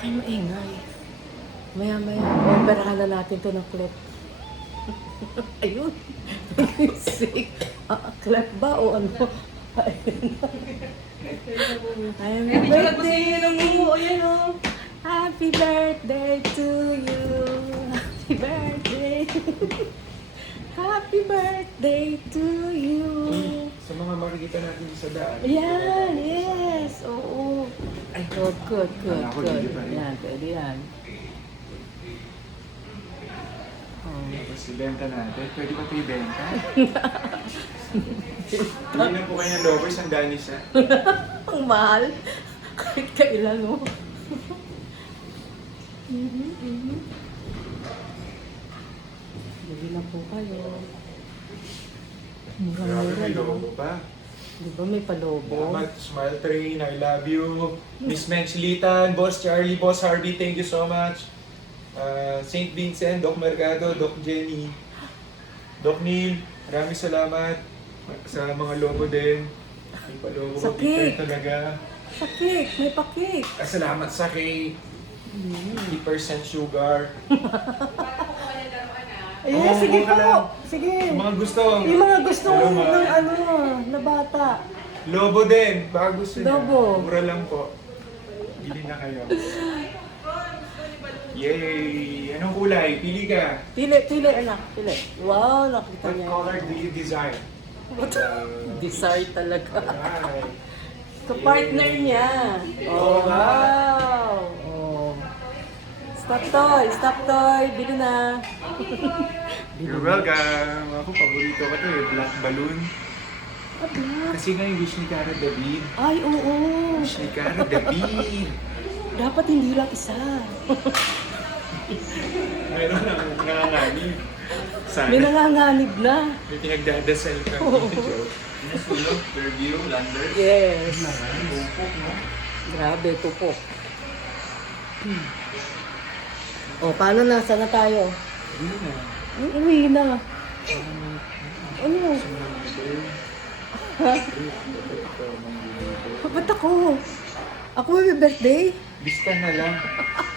Ay, maingay. Maya-maya, operahan na natin to ng clip. Ayun. Sick. Clip ba o ano? Ayun. Happy birthday! Ayan o. Happy birthday to you. Happy birthday. Happy birthday to you. Sa mga makikita natin sa daan. Yan, yes. Oo. Ay, good, good, good, Ako, good. hindi pa rin. Yan, pwede yan. Oh. Tapos ibenta natin. Pwede ba ito ibenta? Hindi na po kayo ng lovers, ang danis ha. Ang mahal. Kahit kailan mo. Bili na po kayo. Grabe, Mura-mura may lang. logo pa. Di ba may palobo? Salamat, Smile Train, I love you. Miss Menchilitan, Boss Charlie, Boss Harvey, thank you so much. St. Vincent, Doc Mercado, Doc Jenny, Doc Neil, maraming salamat sa mga logo din. May palogo Sa ko, Peter cake. talaga. Sa cake, may pa-cake. Salamat sa cake. 3% sugar. Ayan, Oo, sige mura lang. po. Sige. Yung mga gusto. Yung mga gusto Hello, ng ma'am. ano, na bata. Lobo din, baka gusto niya. Lobo. Mura lang po. Bili na kayo. Yay! Anong kulay? Pili ka. Pili, pili anak, pili. Wow, nakita What niya. color do you desire? Desire talaga. Alright. Kapartner niya. Oh, wow. Oh. Stop toy. Bili na. You're welcome. Ako, paborito ko to eh. Black balloon. Abla. Kasi nga yung wish ni Cara David. Ay, oo. Wish ni Cara David. Dapat hindi lang isa. Meron ang nanganganib. Sana. May nanganganib na. May pinagdadasal ka. Joke. Nasulog, review, lander. Yes. Grabe, tupok. O, paano na? Sana tayo? Yun na. Uwi na. Ano? Ba't ako? Ako may birthday? Lista na lang.